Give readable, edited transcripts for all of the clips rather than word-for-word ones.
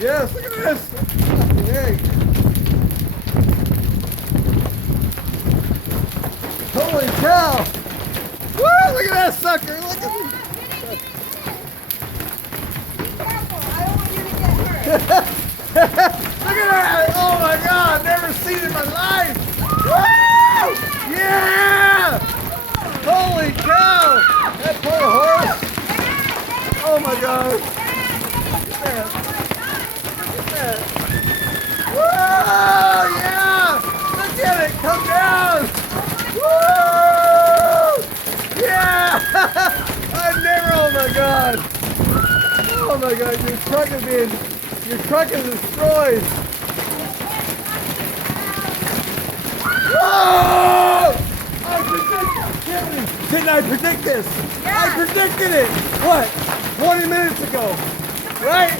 Yes, look at this. Fucking egg. Holy cow. Woo, look at that sucker. Look at this. Look at that! Oh my God! Never seen it in my life! Woo! Yeah! Holy cow! That poor horse! Oh my God! Look at that! Look at that! Whoa! Yeah! Look at it! Come down! Woo! Yeah! I never! Oh my God! Oh my God! Your truck is destroyed. Whoa! Didn't I predict this? Yeah. I predicted it. What? 20 minutes ago. Right?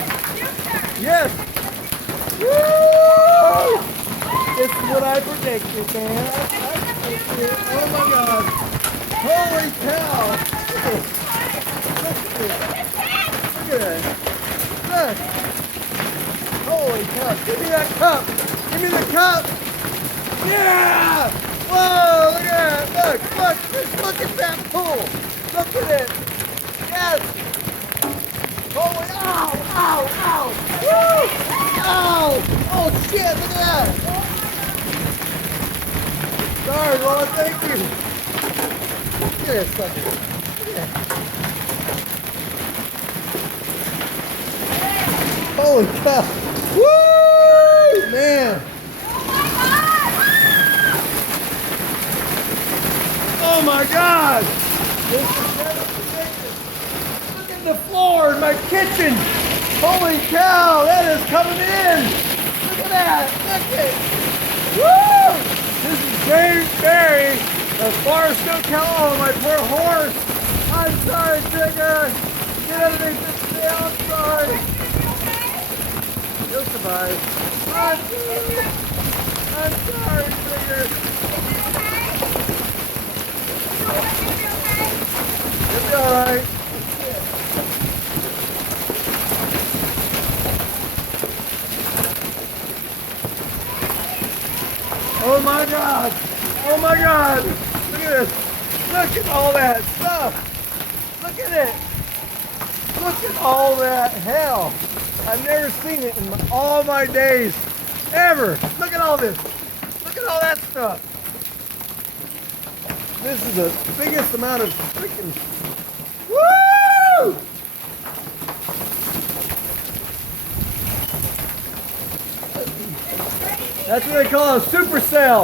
Yes. Woo! This is what I predicted, man. Oh my God. Holy cow. Look at this. Look at that. Look. Holy cow. Give me that cup. Give me the cup. Yeah! Whoa, look at that. Look, just look at that pool. Look at it. Yes. Holy, ow, ow, ow. Woo! Ow. Oh, shit, look at that. Sorry, Lola, thank you. Look at that sucker. Look at that. Holy cow. Woo! Man. Oh my God! This is devastation. Look at the floor in my kitchen! Holy cow! That is coming in! Look at that! Look at it! Woo! This is James Barry of Bartow, California. Oh, my poor horse! I'm sorry, Trigger! Get underneath this tail, I'm sorry! He'll survive. I'm sorry, Trigger! You'll be alright. Oh my God! Oh my God! Look at this! Look at all that stuff! Look at it! Look at all that hell! I've never seen it in all my days. Ever! Look at all this! Look at all that stuff! This is the biggest amount of freaking... Woo! That's what they call a supercell.